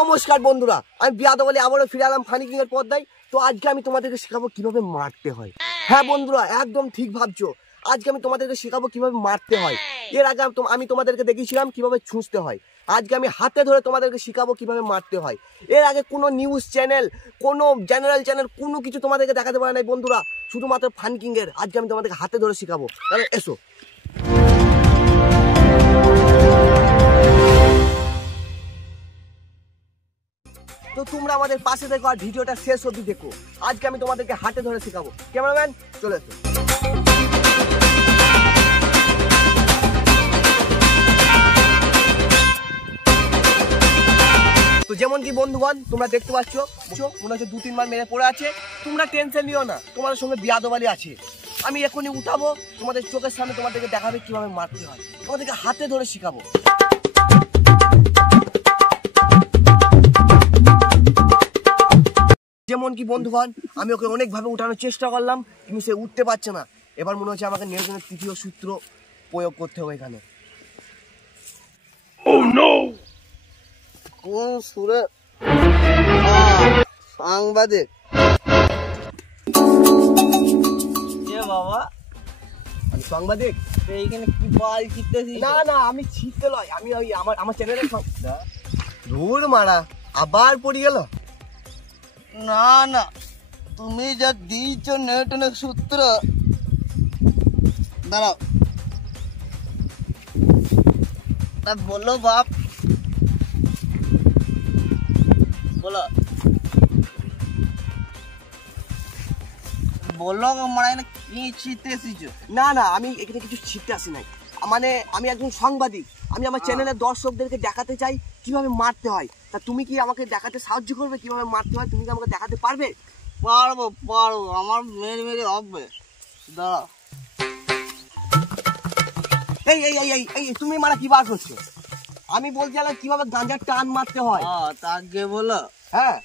নমস্কার বন্ধুরা, আমি বিয়াদা বলে আবারও ফিরে এলাম ফানি কিং এর পর্দায়। তো আজকে আমি তোমাদেরকে শেখাবো কিভাবে মারতে হয়। হ্যাঁ বন্ধুরা, একদম ঠিক ভাবছো। আজকে আমি তোমাদেরকে শেখাবো কিভাবে মারতে হয়। এর আগে আমি তোমাদেরকে দেখিয়েছিলাম কিভাবে ছুঁচতে হয়। আজকে আমি হাতে ধরে তোমাদেরকে শেখাবো কিভাবে মারতে হয়। এর আগে কোনো নিউজ চ্যানেল, কোনো জেনারেল চ্যানেল কোনো কিছু তোমাদেরকে দেখাতে পারে নাই বন্ধুরা, শুধুমাত্র ফানি কিং এর। আজকে আমি তোমাদেরকে হাতে ধরে শেখাবো। তাহলে এসো। তো তোমরা আমাদের পাশে দেখো আর ভিডিওটা শেষ অবধি দেখো। আজকে আমি তোমাদেরকে হাতে ধরে শেখাবো। ক্যামেরাম্যান চলে এসো। তো যেমন কি বন্ধুগণ তোমরা দেখতে পাচ্ছ, মনে হচ্ছে 2-3 বার মেরে পড়ে আছে। তোমরা টেনশন নিও না, তোমাদের সঙ্গে বিয়াদবালি আছে। আমি এখনই উঠাবো, তোমাদের চোখের সামনে তোমাদেরকে দেখাবে কিভাবে মারতে হয়। তোমাদেরকে হাতে ধরে শেখাবো। যেমন কি বন্ধুগণ আমি ওকে অনেকভাবে উঠানোর চেষ্টা করলাম, কিন্তু সে উঠতে পারছে না। এবার মনে হচ্ছে আমাকে নির্জনের তৃতীয় সূত্র প্রয়োগ করতে হবে এখানে। কোন সুরে সাংবাদিক বাবা, আমি সাংবাদিক এইখানে কি বাল ছিটতেছি? না না, আমি ছিটতে লয়, আমি ওই আমার চ্যানেলের ধুর মারা আবার পড়ে গেল। না না, তুমি যা দিয়েছ নিউটনের সূত্র, দাঁড়াও। তা বলো বাপ, বলো বলো মানে কি ছিটতে এসেছো? না না, আমি এখানে কিছু ছিটতে আসি নাই। মানে আমি একজন সাংবাদিক, আমি আমার চ্যানেলের দর্শকদেরকে দেখাতে চাই কিভাবে মারতে হয়। তা তুমি কি আমাকে দেখাতে সাহায্য করবে কিভাবে মারতে হয়? তুমি কি আমাকে দেখাতে পারবে? পারবো পারবো, আমার মেরে মেরে হবে। দাঁড়াও। এই এই এই এই তুমি মানে কি বার করছো? আমি বলছি কিভাবে গাঁজার টান মারতে হয়। তাকে বলো। হ্যাঁ,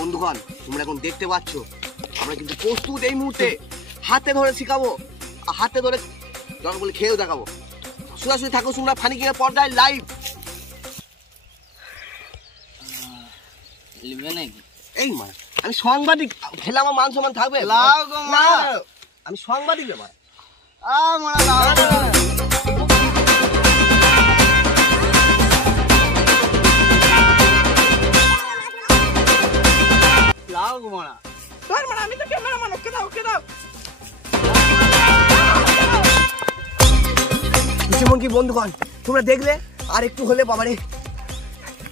বন্ধুগণ তোমরা এখন দেখতে পাচ্ছ আমরা কিন্তু প্রস্তুত এই মুহূর্তে। হাতে ধরে শিখাবো, হাতে ধরে দরকার বলে খেয়েও দেখাবো। সোজাসুজি থাকো তোমরা ফানি কিং এর পর্দায় লাইভ। এই মা, আমি সাংবাদিক, খেলে আমার মান সম্মান থাকবে? আমি সাংবাদিক ব্যাপার। যেমন কি বন্ধুগণ তোমরা দেখলে, আর একটু হলে বাবারে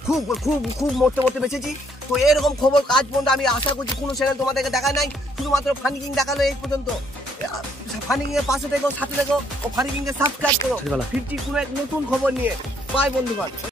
খুব খুব খুব মরতে মরতে বেঁচেছি। তো এরকম খবর আজ পর্যন্ত আমি আশা করছি কোনো চ্যানেল তোমাদেরকে দেখায় নাই, শুধুমাত্র ফানি কিং দেখালো এই পর্যন্ত। ফানি কিং এর পাশে দেখো, সাথে দেখো ও ফানি কিং কে সাবস্ক্রাইব করো। ফিরছি কোনো এক নতুন খবর নিয়ে। বাই বন্ধুগণ।